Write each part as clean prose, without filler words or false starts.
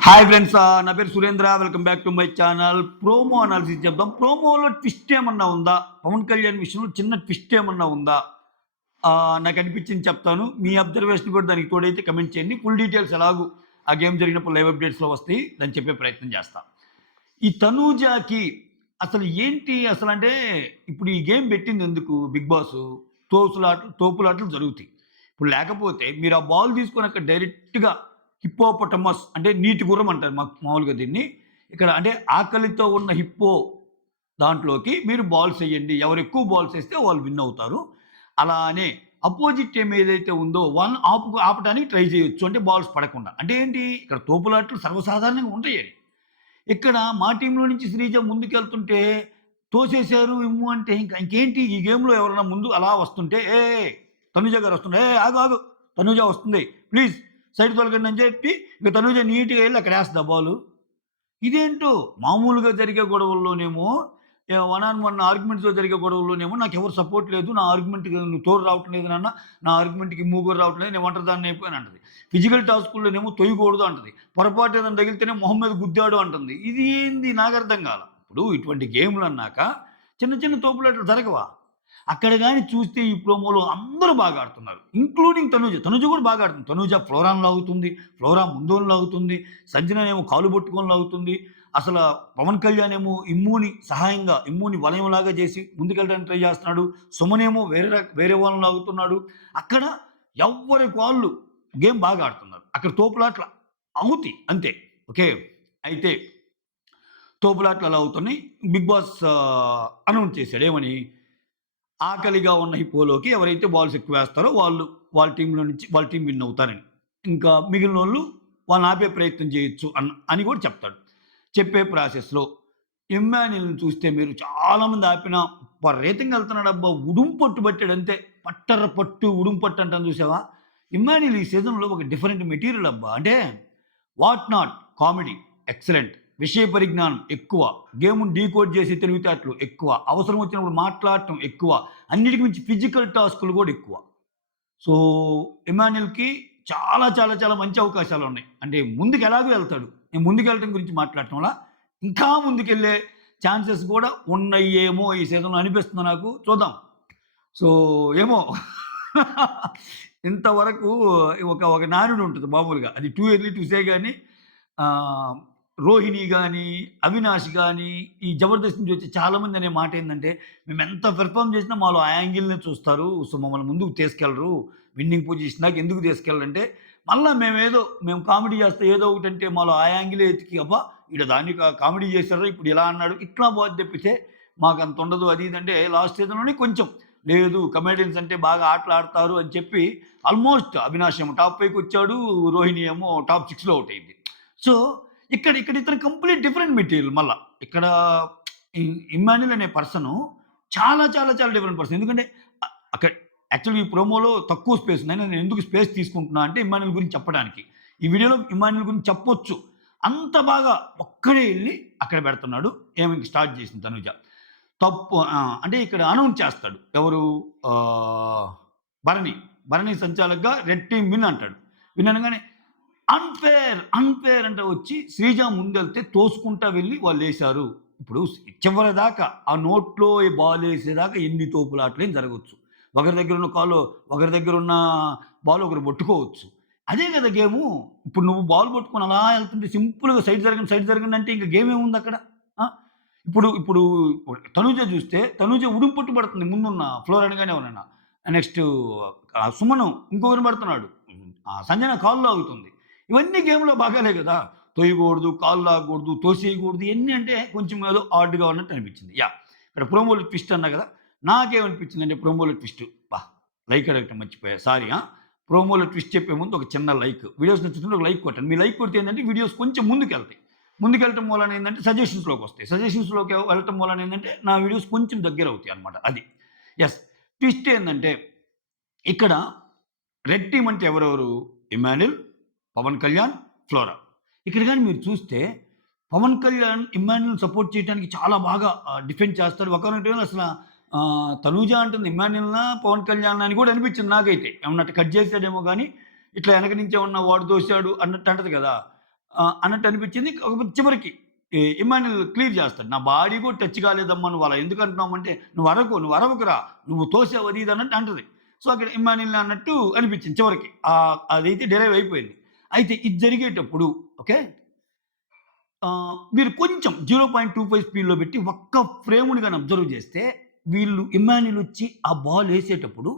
Hi friends, నా పేరు Surendra. Welcome back to my channel. Promo analysis చెప్దాం. ప్రోమోలో ట్విస్ట్ ఏమన్నా ఉందా? పవన్ కళ్యాణ్ విషయంలో చిన్న ట్విస్ట్ ఏమన్నా ఉందా? నాకు అనిపించింది చెప్తాను. మీ అబ్జర్వేషన్ కూడా దానికి తోడైతే కమెంట్ చేయండి. ఫుల్ డీటెయిల్స్ ఎలాగూ ఆ గేమ్ జరిగినప్పుడు లైవ్ అప్డేట్స్లో వస్తాయి. దాన్ని చెప్పే ప్రయత్నం చేస్తాను. ఈ తనూజాకి అసలు ఏంటి అసలు అంటే, ఇప్పుడు ఈ గేమ్ పెట్టింది ఎందుకు? బిగ్ బాస్ తోపులాటలు జరుగుతాయి. ఇప్పుడు లేకపోతే మీరు ఆ బాల్ తీసుకొని అక్కడ డైరెక్ట్గా హిప్పోపటమస్ అంటే నీటి గుర్రం అంటారు మామూలుగా దీన్ని. ఇక్కడ అంటే ఆకలితో ఉన్న హిప్పో దాంట్లోకి మీరు బాల్స్ వేయండి. ఎవరు ఎక్కువ బాల్స్ వేస్తే వాళ్ళు విన్ అవుతారు. అలానే అపోజిట్ టీమ్ ఏదైతే ఉందో వాళ్ళని ఆపడానికి ట్రై చేయొచ్చు. అంటే బాల్స్ పడకుండా. అంటే ఏంటి? ఇక్కడ తోపులాటలు సర్వసాధారణంగా ఉంటాయి. ఇక్కడ మా టీంలో నుంచి శ్రీజ ముందుకెళ్తుంటే తోసేశారు ఇమ్ము అంటే ఇంకేంటి ఈ గేమ్‌లో ఎవరైనా ముందు అలా వస్తుంటే, తనుజ గారు వస్తున్నారు. ఆగు ఆగు తనుజ వస్తుంది. ప్లీజ్ సైడ్ తొలగండి అని చెప్పి ఇక తనుజ నీట్‌గా ఎళ్లి అక్కడ ఏస్తది ఆ బాలు. ఇదేంటో మామూలుగా జరిగే గొడవల్లోనేమో వన్ ఆన్ వన్ ఆర్గ్యుమెంట్స్‌లో జరిగే గొడవల్లోనేమో నాకెవరు సపోర్ట్ లేదు. నా ఆర్గ్యుమెంట్‌కి నువ్వు తోడు రావటం లేదు నాన్న. నా ఆర్గ్యుమెంట్‌కి మూగోరు రావటం లేదు. నేను ఒంటరిదాన్ని అయిపోయాను అంటది. ఫిజికల్ టాస్కుల్లోనేమో తొయ్యకూడదు అంటది. పొరపాటు ఏదైనా తగిలితేనే మొహం మీద గుద్దాడు అంటుంది. ఇది ఏంది నాకర్థం కాల. ఇప్పుడు ఇటువంటి గేమ్‌లన్నాక చిన్న చిన్న తోపులాటలు జరగవా? అక్కడ గాని చూస్తే ఈ ప్రోమోలో అందరూ బాగా ఆడుతున్నారు. ఇంక్లూడింగ్ తనూజ. తనూజ కూడా బాగా ఆడుతుంది. తనూజ ఫ్లోరాను లాగుతుంది. ఫ్లోరా ముందోని లాగుతుంది. సంజననేమో కాలు పట్టుకొని లాగుతుంది. అసల పవన్ కళ్యాణ్ ఏమో ఇమ్ముని వలయంలాగా చేసి ముందుకెళ్ళడానికి ట్రై చేస్తున్నాడు. సుమనేమో వేరే వాళ్ళని లాగుతున్నాడు. అక్కడ ఎవ్వరికి వాళ్ళు గేమ్ బాగా ఆడుతున్నారు. అక్కడ తోపులాట్ల అవుతాయి అంతే. ఓకే. అయితే తోపులాట్లు అలా అవుతున్నాయి. బిగ్ బాస్ అనౌన్స్ చేశాడు. ఏమని? ఆకలిగా ఉన్న హిప్పోలోకి ఎవరైతే బాల్స్ ఎక్కువ వేస్తారో వాళ్ళ టీంలో నుంచి వాళ్ళ టీం విన్ అవుతారని. ఇంకా మిగిలినోళ్ళు వాళ్ళని ఆపే ప్రయత్నం చేయొచ్చు అని కూడా చెప్తాడు. చెప్పే ప్రాసెస్‌లో ఇమ్మాన్యుల్‌ని చూస్తే మీరు చాలామంది ఆపినా విపరీతంగా ఎళ్తున్నాడబ్బా! ఉడుంపట్టు పట్టాడంతే. పట్టర పట్టు, ఉడుంపట్టు అంటాం చూసావా? ఇమ్మాన్యుల్ ఈ సీజన్‌లో ఒక డిఫరెంట్ మెటీరియల్ అబ్బా! అంటే వాట్ నాట్ కామెడీ ఎక్సలెంట్. విషయ పరిజ్ఞానం ఎక్కువ. గేమ్‌ని డీకోడ్ చేసే తెలివితేటలు ఎక్కువ. అవసరం వచ్చినప్పుడు మాట్లాడటం ఎక్కువ. అన్నిటికి మించి ఫిజికల్ టాస్కులు కూడా ఎక్కువ. సో, ఇమ్మాన్యుల్‌కి చాలా, చాలా, చాలా మంచి అవకాశాలున్నాయి. అంటే ముందుకు ఎలాగో వెళ్తాడు. నేను ముందుకెళ్ళటం గురించి మాట్లాడటంలా, ఇంకా ముందుకెళ్ళే ఛాన్సెస్ కూడా ఉన్నయ్యేమో ఈ సీజన్‌లో అనిపిస్తుంది నాకు. చూద్దాం. సో, ఏమో ఇంతవరకు ఒక నానుడి ఉంటది మామూలుగా. అది టూ ఎర్లీ టు సే గాని ఆహ్, రోహిణి గాని, అవినాష్ గాని, ఈ జబర్దస్త్ నుంచి వచ్చే చాలామంది అనే మాటేందంటే, మేమెంత పెర్ఫార్మ్ చేసినా మాలో ఆ యాంగిల్‌నే చూస్తారు. సో, మమ్మల్ని ముందుకు తీసుకెళ్లరు. విన్నింగ్ పొజిషన్ దాకా ఎందుకు తీసుకెళ్ళరంటే, మళ్ళా మేము కామెడీ చేస్తే ఏదో ఒకటంటే మాలో ఆ యాంగిలే ఎతికి అబ్బా! ఈడ దాన్ని కామెడీ చేశారు. ఇప్పుడు ఇలా అన్నాడు. ఇట్లా పోద్ది తప్పితే మాకంత ఉండదు. అది ఇది అంటే లాస్ట్ సీజన్‌లోనే కొంచెం లేదు కమెడియన్స్ అంటే బాగా ఆటలాడతారు అని చెప్పి ఆల్మోస్ట్ అవినాష్ ఏమో టాప్ 5కి వచ్చాడు. రోహిణి ఏమో టాప్ 6లో ఔట్ అయింది. సో, ఇక్కడ ఇతను కంప్లీట్ డిఫరెంట్ మెటీరియల్ మళ్ళా. ఇక్కడ ఇమ్మాన్యుల్ అనే పర్సను చాలా, చాలా, చాలా డిఫరెంట్ పర్సన్. ఎందుకంటే అక్కడ యాక్చువల్‌గా ఈ ప్రోమోలో తక్కువ స్పేస్ ఉంది. నేను ఎందుకు స్పేస్ తీసుకుంటున్నా అంటే ఇమ్మాన్యుల్ గురించి చెప్పడానికి. ఈ వీడియోలో ఇమ్మాన్యుల్ గురించి చెప్పొచ్చు. అంత బాగా ఒక్కడే ఎళ్లి అక్కడ పెడుతున్నాడు. ఇంక స్టార్ట్ చేసింది తనుజ. అంటే ఇక్కడ అనౌన్స్ చేస్తాడు. ఎవరు? ఆహ్, భరణి. భరణి సంచాలక్‌గా రెడ్ టీమ్ విన్ అంటాడు. విన్ అనగానే అన్‌ఫేర్ అంటే వచ్చి శ్రీజ ముందెళ్తే తోసుకుంటా వెళ్లి వాళ్ళేశారు. ఇప్పుడు చివరిదాకా ఆ నోట్లో ఈ బాలేసేదాకా ఎన్ని తోపులాటలైనా జరగొచ్చు. ఒకరి దగ్గరున్న బాల్ ఒకరు పట్టుకోవచ్చు. అదే కదా గేము. ఇప్పుడు నువ్వు బాల్ పట్టుకొని అలా ఎళ్తుంటే సింపుల్‌గా సైడ్ జరగండి అంటే ఇంక గేమ్ ఏముందక్కడ? ఆ! ఇప్పుడు తనూజ చూస్తే తనూజ ఉడుం పట్టు పడుతుంది ముందున్న ఫ్లోరన్ గాని ఎవరైనా. నెక్స్ట్ సుమను ఇంకొకరిని పడుతున్నాడు. సంజన కాళ్ళు లాగుతుంది. ఇవన్నీ గేమ్‌లో భాగాలే గదా! తొయ్యకూడదు, కాళ్ళు లాగకూడదు, తోసేయకూడదు ఇయన్నీ అంటే కొంచెం ఏదో ఆడ్‌గా ఉన్నట్టు అనిపించింది. ఇక్కడ ప్రోమోలో ట్విస్ట్ అన్నా గదా! నాకేమనిపించిందంటే ప్రోమోలో ట్విస్ట్ లైక్ అడగటం మర్చిపోయా. సారీ. ప్రోమోలో ట్విస్ట్ చెప్పే ముందు ఒక చిన్న లైక్. వీడియోస్ నచ్చుతుంటే ఒక లైక్ కొట్టండి. మీ లైక్ కొడితే ఏందంటే వీడియోస్ కొంచెం ముందుకెళ్తాయి. ముందుకెళ్ళటం మూలాన ఏందంటే సజెషన్స్‌లోకొస్తాయి. సజెషన్స్‌లోకి వెళ్ళటం మూలాన ఏందంటే నా వీడియోస్ కొంచెం దగ్గరవుతాయి అన్నమాట అది. యెస్. ట్విస్ట్ ఏందంటే ఇక్కడ రెడ్ టీమ్ అంటే ఎవరెవరు? Emmanuel, Pawan Kalyan, Flora. ఇక్కడ గాని మీరు చూస్తే పవన్ కళ్యాణ్ ఇమ్మాన్యుల్‌ని సపోర్ట్ చేయడానికి చాలా బాగా డిఫెండ్ చేస్తాడు. ఒకానొక టైంలో అసల తనూజ అంటుంది ఇమ్మాన్యుల్‌నా, పవన్ కళ్యాణ్‌నా అని కూడా అనిపించింది నాకైతే. ఏమన్నా కట్ చేసాడేమో గాని, ఇట్లా వెనక నుంచి ఏమన్నా వాడు తోసాడు అన్నట్టు అంటది కదా! అన్నట్టు అనిపించింది. కాకపోతే చివరికి ఇమ్మాన్యుల్ క్లియర్ చేస్తాడు. నా బాడీ కూడా టచ్ కాలేదమ్మా నువ్వు అలా ఎందుకు అంటున్నావంటే, నువ్వు అరవకురా, నువ్వు తోసావు అది ఇది అన్నట్టు అంటది. సో, అక్కడ ఇమ్మాన్యుల్ అన్నట్టు అనిపించింది చివరికి. అదైతే డెరైవ్ అయిపోయింది. అయితే ఇది జరిగేటప్పుడు ఓకే. మీరు కొంచెం 0.25 స్పీడ్‌లో పెట్టి ఒక్క ఫ్రేమ్‌ని గాని అబ్జర్వ్ చేస్తే, వీళ్ళు ఇమ్మాన్యుల్ వచ్చి ఆ బాల్ ఏసేటప్పుడు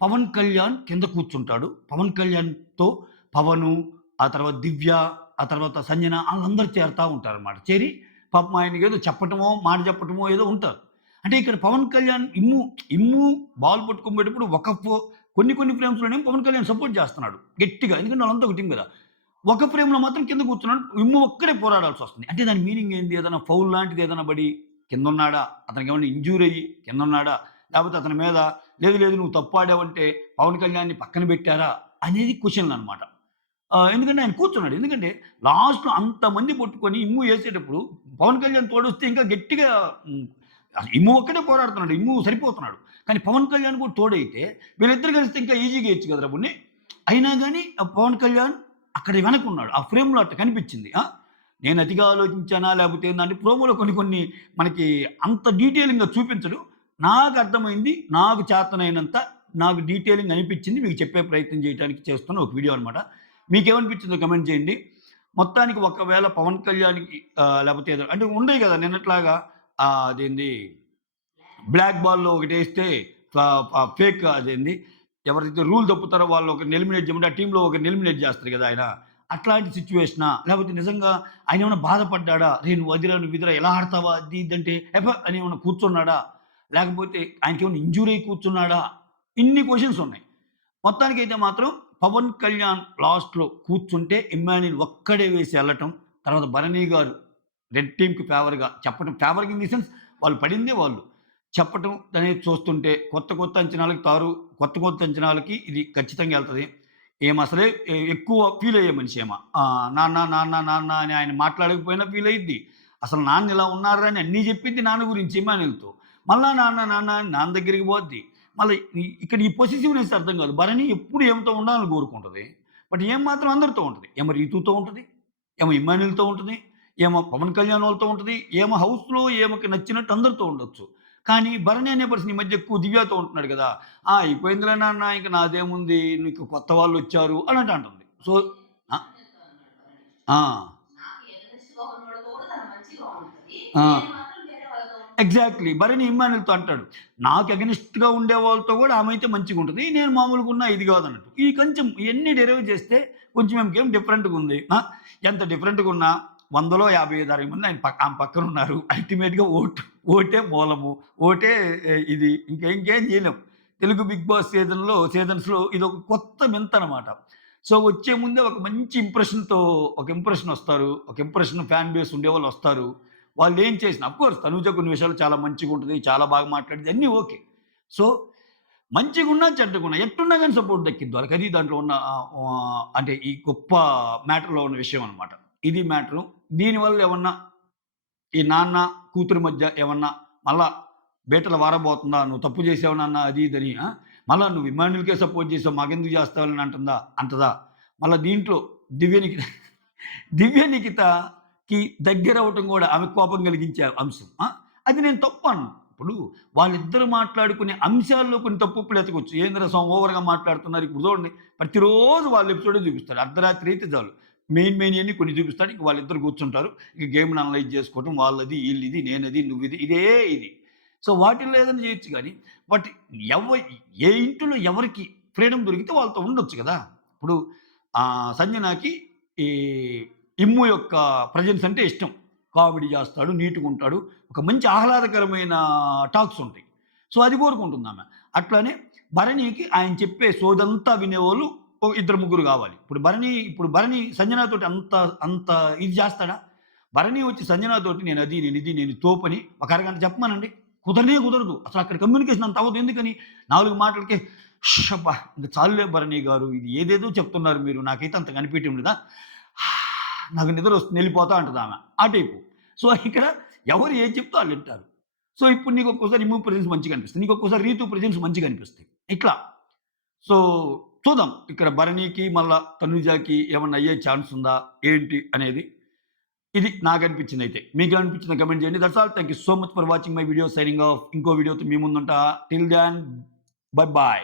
పవన్ కళ్యాణ్ కింద కూర్చుంటాడు. పవన్ కళ్యాణ్‌తో పవను, ఆ తర్వాత దివ్య, ఆ తర్వాత సంజన ఆళ్ళందరూ చేరతా ఉంటారనమాట. చేరి పాపం ఆయనకేదో చెప్పటమో, మాట చెప్పటమో ఏదో ఉంటారు. అంటే ఇక్కడ పవన్ కళ్యాణ్ ఇమ్ము బాల్ పట్టుకొని ఒక కొన్ని ఫ్రేమ్స్‌లోనేమో పవన్ కళ్యాణ్ సపోర్ట్ చేస్తున్నాడు గట్టిగా. ఎందుకంటే వాళ్ళంతా ఒక టీమ్ గదా! ఒక ఫ్రేమ్‌లో మాత్రం కింద కూర్చున్నాడు. ఇమ్ము ఒక్కడే పోరాడాల్సొస్తుంది. అంటే దాని మీనింగ్ ఏంది? ఏదైనా ఫౌల్ లాంటిది ఏదైనా పడి కిందున్నాడా? అతనికేమన్నా ఇంజ్యూర్ అయ్యి కిందున్నాడా? లేపోతే అతని మీద లేదు నువ్వు తప్పు ఆడావంటే పవన్ కళ్యాణ్‌ని పక్కన పెట్టారా? అనేది క్వెషన్‌లనమాట. ఎందుకంటే ఆయన కూర్చున్నాడు. ఎందుకంటే లాస్ట్‌లో అంతమంది పట్టుకొని ఇమ్ము ఏసేటప్పుడు పవన్ కళ్యాణ్ తోడొస్తే ఇంకా గట్టిగా ఇమ్ము ఒక్కడే పోరాడుతున్నాడు. ఇమ్ము సరిపోతున్నాడు. కానీ పవన్ కళ్యాణ్ కూడా తోడైతే వీళ్ళిద్దరు కలిస్తే ఇంకా ఈజీగా ఏయొచ్చు కదరా బున్ని. అయినా గాని పవన్ కళ్యాణ్ అక్కడ వెనకున్నాడు. ఆ ఫ్రేమ్‌లో అట్ట కనిపించింది. నేను అతిగా ఆలోచించానా? లేకపోతే ఏందంటే ప్రోమోలో కొన్ని మనకి అంత డీటెయిలింగ్‌గా చూపించడు. నాకు అర్థమైంది. నాకు చేతనైనంత నాకు డీటెయిలింగ్ అనిపించింది. మీకు చెప్పే ప్రయత్నం చేయడానికి చేస్తున్న ఒక వీడియో అనమాట. మీకేమనిపించిందో కమెంట్ చేయండి. మొత్తానికి ఒకవేళ పవన్ కళ్యాణ్‌కి లేకపోతే ఏదో అంటే ఉండేయి గదా! నిన్నట్లాగా అదేంది బ్లాక్ బాల్‌లో ఒకటేస్తే ఫ ఫ ఫేక్ అదేంది ఎవరైతే రూల్ తప్పుతారో వాళ్ళు ఒకరిని ఎలిమినేట్ చేయమంటే ఆ టీమ్‌లో ఒకరిని ఎలిమినేట్ చేస్తారు గదా! ఆయన. అట్లాంటి సిట్యుయేషనా? లేకపోతే నిజంగా ఆయనేమన్నా బాధపడ్డాడా? "రేయ్! నువ్వు అదిరా, నువ్వు ఇదిరా ఎలా ఆడతావా?" అది ఇది అంటే ఎఫ అని ఏమన్నా కూర్చున్నాడా? లేకపోతే ఆయనకేమన్నా ఇంజ్యూర్ అయ్యి కూర్చున్నాడా? ఇన్ని క్వెషన్స్ ఉన్నాయి. మొత్తానికైతే మాత్రం పవన్ కళ్యాణ్ లాస్ట్‌లో కూర్చుంటే ఇమ్మాన్యుల్ ఒక్కడే వేసి ఎళ్ళటం. తర్వాత భరణి గారు రెడ్ టీమ్‌కి ఫేవర్‌గా చెప్పటం. ఫేవర్‌గా ఇన్ ది సెన్స్ వాళ్ళు పడిందే వాళ్ళు. చెప్పటం అనేది చూస్తుంటే కొత్త అంచనాలకి కొత్త అంచనాలకి ఇది ఖచ్చితంగా ఎళ్తది. ఈమసలే ఎక్కువ ఫీల్ అయ్యే మనిషి ఈమ. నాన్న అని ఆయన మాట్లాడకపోయినా ఫీల్ అయ్యిద్ది. అసలు నాన్న ఇలా ఉన్నార్రా అని అన్నీ చెప్పిద్ది నాన్న గురించి ఇమ్మాన్యుల్‌తో. మళ్ళా నాన్న అని నాన్న దగ్గరికి పోద్ది. మళ్ళీ ఇక్కడ ఈ పొసెసివ్‌నెస్ అర్థం కాదు. భరణి ఎప్పుడు ఈమెతో ఉండాలని కోరుకుంటది. బట్ ఈమె మాత్రం అందరితో ఉంటది. ఏమో రీతూతో ఉంటది. ఏమో ఇమ్మాన్యుల్‌తో ఉంటది. ఏమో పవన్ కళ్యాణ్ వాళ్ళతో ఉంటది. ఏమో హౌస్‌లో ఈమెకి నచ్చినట్టు అందరితో ఉండొచ్చు. కానీ భరణి అనే పర్సన్ ఈ మధ్య ఎక్కువ దివ్యతో ఉంటున్నాడు కదా! అయిపోయిందిలే నాన్న ఇంక నాదేముంది నీకు కొత్త వాళ్ళొచ్చారు అనంట అంటుంది. సో ఆ! ఆ! ఆ! ఎగ్జాక్ట్‌లీ. భరణి ఇమ్మాన్యుల్‌తో అంటాడు. నాకు అగెనిస్ట్‌గా ఉండే వాళ్ళతో గూడా ఆమె అయితే మంచిగుంటది. నేను మామూలుగున్నా ఇది గాదన్నట్టు. ఈ కొంచెం ఇయన్నీ డెరైవ్ చేస్తే కొంచెం ఆమెకేం డిఫరెంట్‌గుంది. ఎంత డిఫరెంట్‌గున్నా 100లో 55, 60 మంది ఆమె పక్కనున్నారు. అల్టిమేట్‌గా ఓటే మూలము. ఓటే ఇది. ఇంకేం జేయలేం. తెలుగు బిగ్ బాస్ సీజన్స్‌లో ఇదొక కొత్త వింతనమాట. సో, వచ్చే ముందే ఒక మంచి ఒక ఇంప్రెషనొస్తారు. ఒక ఇంప్రెషన్ ఫ్యాన్ బేస్ ఉండేవాళ్ళొస్తారు. వాళ్ళేం చేసినా అఫ్‌కోర్స్ తనూజ కొన్ని విషయాల్లో చాలా మంచిగుంటది. చాలా బాగా మాట్లాడిద్ది అన్నీ ఓకే. సో, మంచిగున్నా, చెడ్డగున్నా ఎట్టున్నా గాని సపోర్ట్ దక్కిద్ది వాళ్ళకి. అది దాంట్లో ఉన్న అంటే ఈ గొప్ప మ్యాటర్‌లో ఉన్న విషయం అనమాట. ఇది మ్యాటరు. దీనివల్ల ఏమన్నా ఈ నాన్న, కూతురు మధ్య ఏమన్నా మళ్ళా బీటలు వారబోతుందా? నువ్వు తప్పు చేసావు నాన్న అది ఇదని మళ్ళా నువ్వు ఇమ్మాన్యుల్‌కే సపోర్ట్ చేసావు మాకెందుకు చేస్తావని అంటదా? మళ్ళా దీంట్లో దివ్య నిఖిత దివ్య నిఖితకి దగ్గరవ్వటం గూడా ఆమెకు కోపం కలిగించే అంశం. అది నేను తప్పనను. ఇప్పుడు వాళ్ళిద్దరు మాట్లాడుకునే అంశాల్లో కొన్ని తప్పొప్పులు ఎతకొచ్చు. ఏందిరా స్వామి ఓవర్‌గా మాట్లాడుతున్నారు. ఇప్పుడు చూడండి ప్రతిరోజు వాళ్ళ ఎపిసోడే చూపిస్తాడు. అర్ధరాత్రి అయితే చాలు. మెయిన్‌యన్ని కొన్ని చూపిస్తాడు. ఇంక వాళ్ళిద్దరు కూర్చుంటారు. ఇక గేమ్‌ని అనలైజ్ చేసుకోవటం. వాళ్ళది, ఈళ్ళిది, నేనది, నువ్విది ఇదే ఇది. సో, వాటిల్లో ఏదైనా చేయొచ్చు గానీ, బట్ ఎవ ఏ ఇంటిలో ఎవరికి ఫ్రీడమ్ దొరికితే వాళ్ళతో ఉండొచ్చు గదా! ఇప్పుడు సంజనాకి ఈ ఇమ్ము యొక్క ప్రెజెన్స్ అంటే ఇష్టం. కామెడీ జేస్తాడు, నీట్‌గుంటాడు. ఒక మంచి ఆహ్లాదకరమైన టాక్స్ ఉంటాయి. సో, అది కోరుకుంటుందామె. అట్లానే భరణికి ఆయన చెప్పే సోదంతా వినేవోళ్ళు ఇద్దరు, ముగ్గురు గావాలి. ఇప్పుడు భరణి సంజనాతోటి అంత ఇది జేస్తాడా? భరణి వచ్చి సంజనాతోటి నేనది, నేనిది, నేను తోపని ఒక అరగంట చెప్పమనండి. కుదరదు. అసలక్కడ కమ్యూనికేషన్ అంత అవ్వదు. ఎందుకని 4 మాటలకే షబ్బా! ఇంక చాలులే భరణి గారు. ఇది ఏదేదో చెప్తున్నారు మీరు. నాకైతే అంత కనిపియటం లేదా? నాకు నిద్రొస్తుంది ఎళ్ళిపోతా అంటదామె. ఆ టైపు. సో, ఇక్కడ ఎవరు ఏది చెప్తే ఆళ్ళింటారు. సో, ఇప్పుడు నీకొక్కోసారి ఇమ్ము ప్రెజెన్స్ మంచిగనిపిస్తది. నీకొక్కోసారి రీతు ప్రెజెన్స్ మంచిగనిపిస్తాయి. ఇట్లా. సో, చూద్దాం ఇక్కడ భరణికి మళ్ళా తనుజాకి ఏమన్నా అయ్యే ఛాన్స్ ఉందా ఏంటి అనేది. ఇది నాకు అనిపించింది అయితే. మీకు అనిపించింది కమెంట్ చేయండి. That's all. Thank you so much for watching my video. Signing off. ఇంకో వీడియోతో మీ ముందుంటా. Till then bye by.